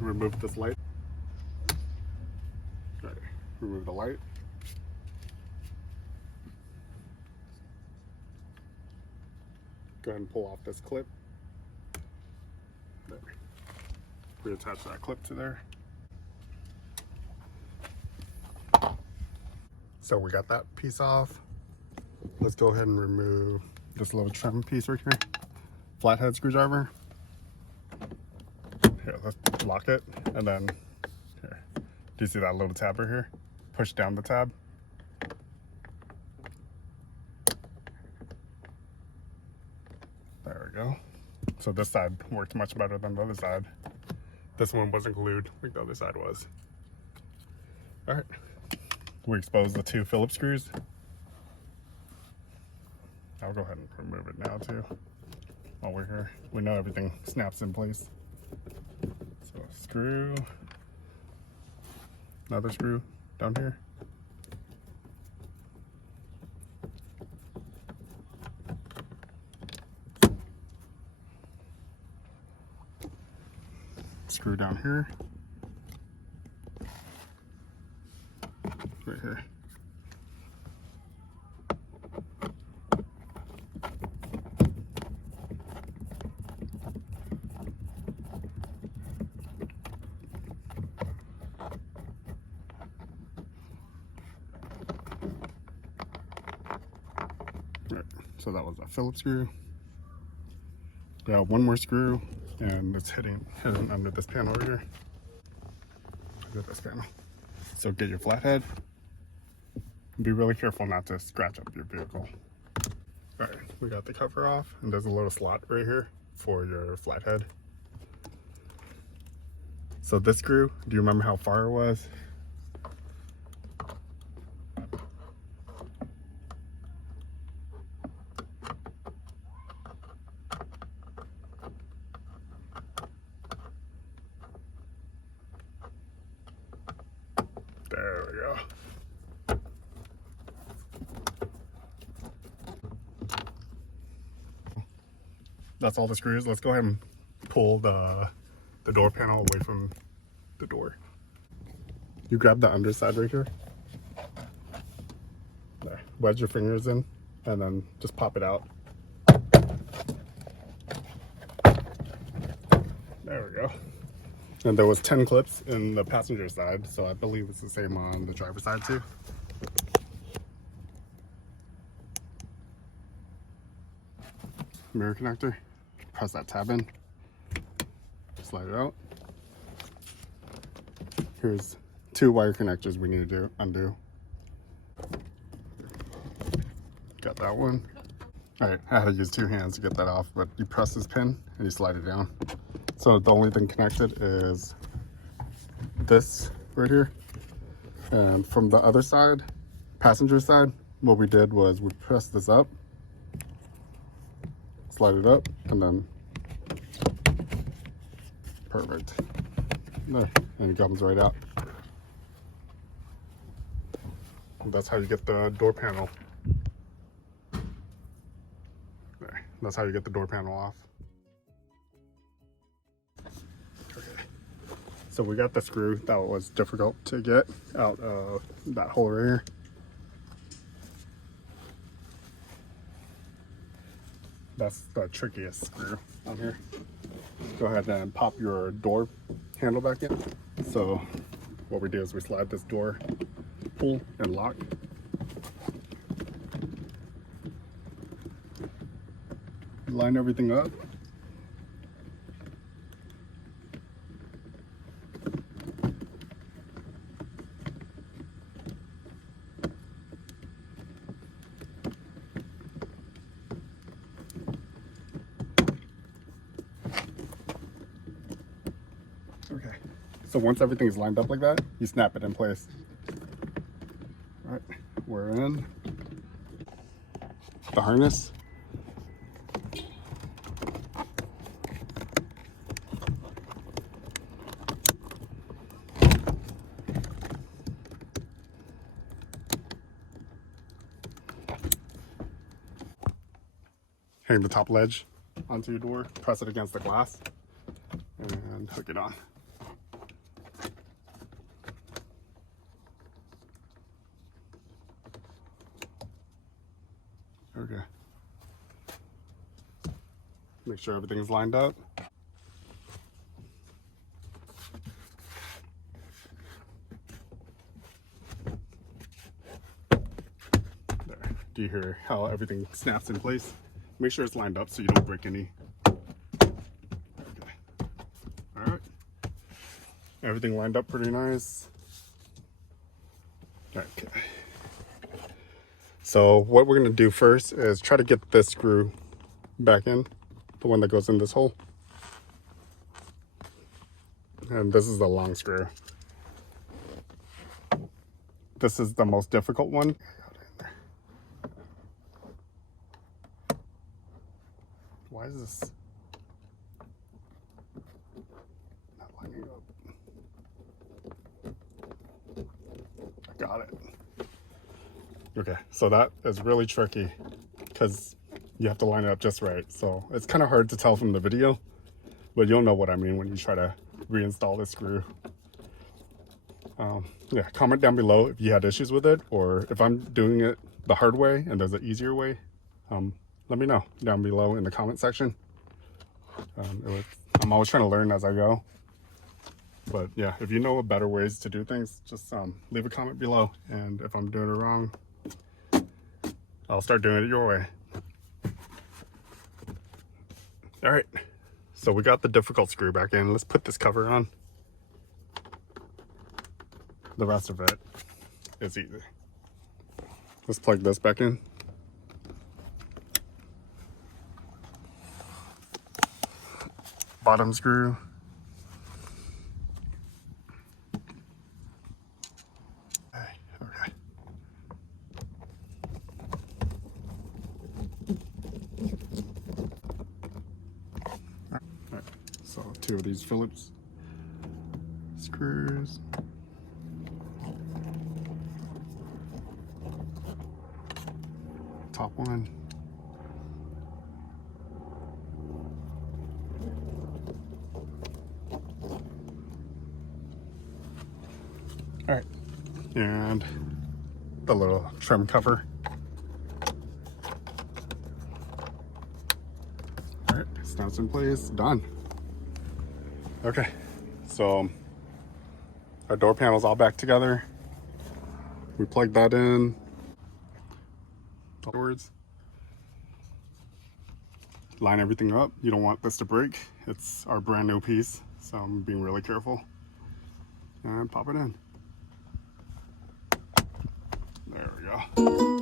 and remove this light. Okay, remove the light. Go ahead and pull off this clip. There. Reattach that clip to there. So we got that piece off. Let's go ahead and remove this little trim piece right here. Flathead screwdriver. Here, let's lock it, and then here. Do you see that little tab right here? Push down the tab. There we go. So this side worked much better than the other side. This one wasn't glued like the other side was. All right, we exposed the 2 Phillips screws. I'll go ahead and remove it now too. While we're here, we know everything snaps in place. So screw, another screw down here. Screw down here. Right here. Right. So that was a Phillips screw. Got one more screw, and it's hidden under this panel right here. Under this panel. So get your flathead. Be really careful not to scratch up your vehicle. All right, we got the cover off, and there's a little slot right here for your flathead. So this screw, do you remember how far it was? There we go. That's all the screws. Let's go ahead and pull the door panel away from the door. You grab the underside right here. There. Wedge your fingers in and then just pop it out. There we go. And there was 10 clips in the passenger side, so I believe it's the same on the driver's side too. Mirror connector. Press that tab in. Slide it out. Here's 2 wire connectors we need to undo. Got that one. All right, I had to use 2 hands to get that off, but you press this pin and you slide it down. So the only thing connected is this right here. And from the other side, passenger side, what we did was we pressed this up, slide it up, and then perfect. There, and it comes right out. And that's how you get the door panel. There, that's how you get the door panel off. So we got the screw that was difficult to get out of that hole right here. That's the trickiest screw on here. Go ahead and pop your door handle back in. So what we do is we slide this door, pull and lock. Line everything up. Okay, so once everything's lined up like that, you snap it in place. All right, we're in the harness. Hang the top ledge onto your door, press it against the glass, and hook it on. Make sure everything's lined up. There. Do you hear how everything snaps in place? Make sure it's lined up so you don't break any. Okay. All right. Everything lined up pretty nice. Okay. So what we're gonna do first is try to get this screw back in, the one that goes in this hole. And this is the long screw. This is the most difficult one. Why is this not lining up? I got it. Okay, so that is really tricky because you have to line it up just right. So it's kind of hard to tell from the video, but you'll know what I mean when you try to reinstall this screw. Yeah, comment down below if you had issues with it, or if I'm doing it the hard way and there's an easier way. Let me know down below in the comment section. I'm always trying to learn as I go. But yeah, if you know better ways to do things, just leave a comment below. And if I'm doing it wrong, I'll start doing it your way. All right, so we got the difficult screw back in. Let's put this cover on. The rest of it is easy. Let's plug this back in. Bottom screw. Okay. All right. So 2 of these Phillips screws. Top one. All right, and the little trim cover. All right, snaps in place, done. Okay, so our door panel's all back together. We plugged that in. Afterwards, line everything up. You don't want this to break. It's our brand new piece, so I'm being really careful. And pop it in. There we go.